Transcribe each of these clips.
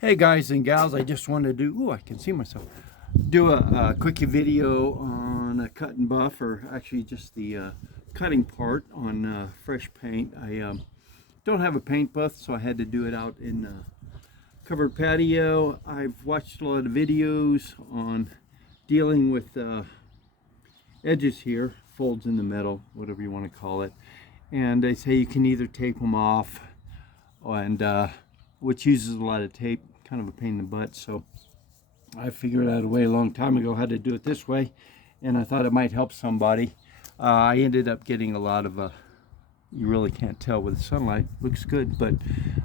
Hey guys and gals, I just wanted to do, I can see myself, do a quick video on a cut and buff, or actually just the cutting part on fresh paint. I don't have a paint buff, so I had to do it out in covered patio. I've watched a lot of videos on dealing with edges here, folds in the metal, whatever you want to call it. And they say you can either tape them off, and which uses a lot of tape, kind of a pain in the butt. So I figured out a way a long time ago how to do it this way, and I thought it might help somebody. I ended up getting a lot of you really can't tell with the sunlight, looks good, but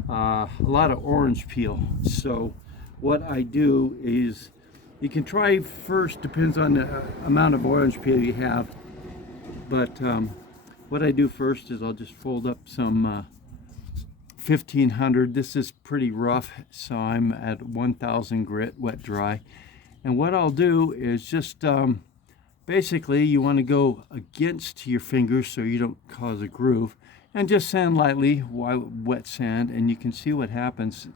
a lot of orange peel. So what I do is, you can try first, depends on the amount of orange peel you have, but what I do first is I'll just fold up some 1500. This is pretty rough, so I'm at 1000 grit, wet dry. And what I'll do is just basically, you want to go against your fingers so you don't cause a groove, and just sand lightly, wet sand, and you can see what happens.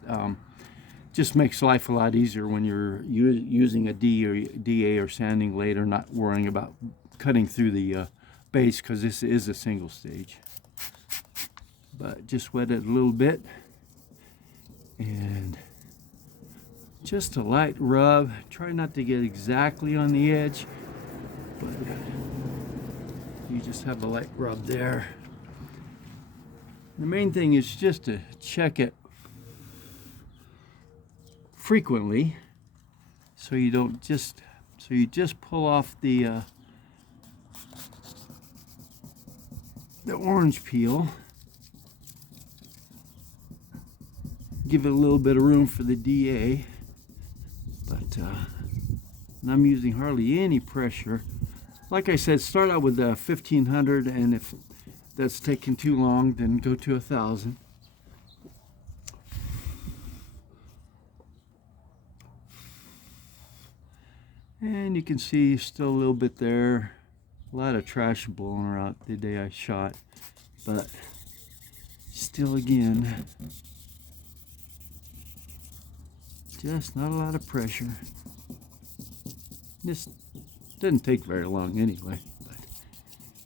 Just makes life a lot easier when you're using a DA or sanding later, not worrying about cutting through the base, because this is a single stage. But just wet it a little bit, and just a light rub. Try not to get exactly on the edge, but you just have a light rub there. The main thing is just to check it frequently, so you don't just pull off the orange peel. Give it a little bit of room for the DA, but and I'm using hardly any pressure. Like I said, start out with 1500, and if that's taking too long, then go to 1000. And you can see still a little bit there. A lot of trash blowing out the day I shot, but still, again, just not a lot of pressure. This doesn't take very long anyway, but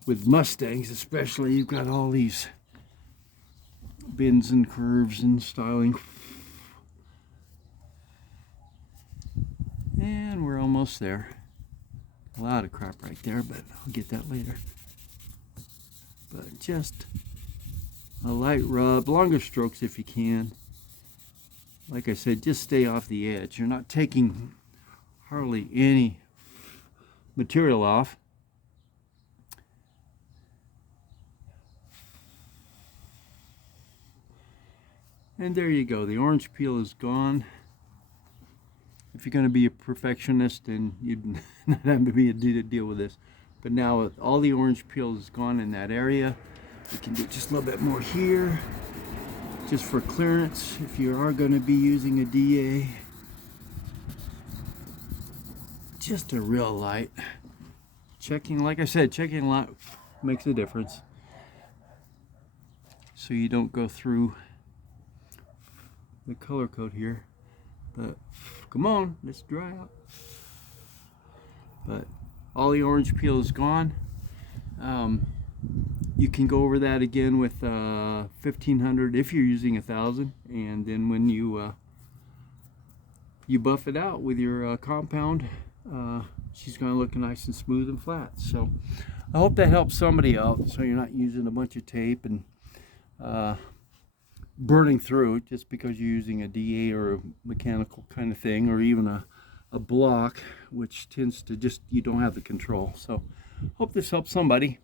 with Mustangs especially, you've got all these bends and curves and styling. And we're almost there. A lot of crap right there, but I'll get that later. But just a light rub, longer strokes if you can. Like I said, just stay off the edge. You're not taking hardly any material off. And there you go. The orange peel is gone. If you're going to be a perfectionist, then you'd not have to be a deal with this. But now all the orange peel is gone in that area. You can do just a little bit more here, just for clearance, if you are going to be using a DA. Just a real light. Checking, like I said, checking a lot makes a difference, so you don't go through the color code here. But come on, let's dry out. But all the orange peel is gone. You can go over that again with 1500 if you're using 1000, and then when you buff it out with your compound, she's going to look nice and smooth and flat. So I hope that helps somebody out, so you're not using a bunch of tape and burning through it just because you're using a DA or a mechanical kind of thing, or even a block, which tends to just, you don't have the control. So hope this helps somebody.